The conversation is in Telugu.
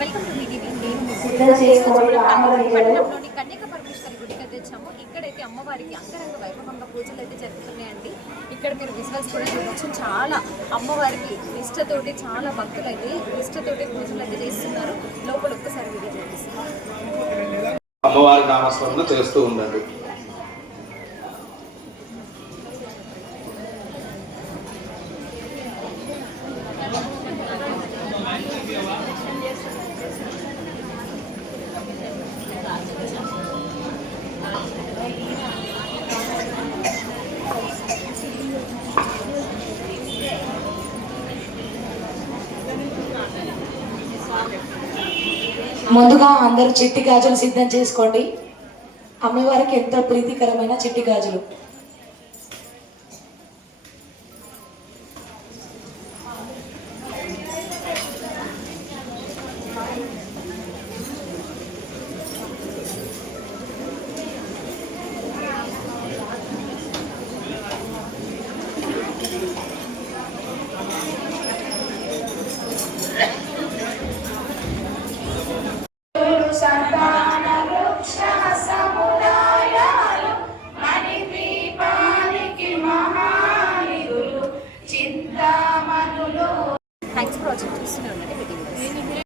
Welcome to Mee TV. పట్టణంలోని కన్యక పరమేశ్వరి గుడికి అయితే వచ్చాము. ఇక్కడైతే అమ్మవారికి అంగరంగ వైభవంగా పూజలు అయితే జరుగుతున్నాయండి. ఇక్కడ మీరు విజువల్స్ కూడా చూడవచ్చు. చాలా అమ్మవారికి నిష్టతోటి చాలా భక్తులు అయితే నిష్టతోటి పూజలు అయితే చేస్తున్నారు. లోపల ఒక్కసారి వీడియో చూపిస్తున్నారు. అమ్మవారి నామస్మరణ చేస్తూ ఉండండి. ముందుగా అందరూ చిట్టి గాజులు సిద్ధం చేసుకోండి. అమ్మవారికి ఎంతో ప్రీతికరమైన చిట్టి గాజులు.